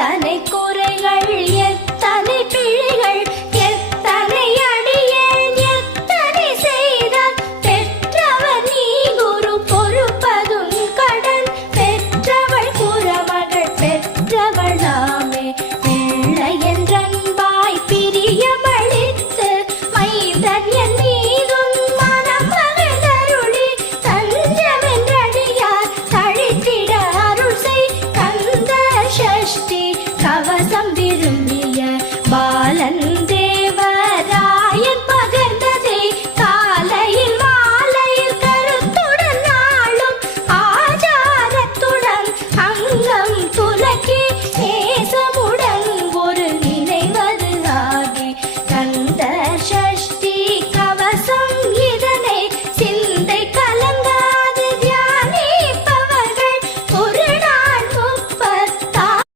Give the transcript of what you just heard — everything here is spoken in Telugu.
தனை கோ சஷ்டி கவசம் விரும்பி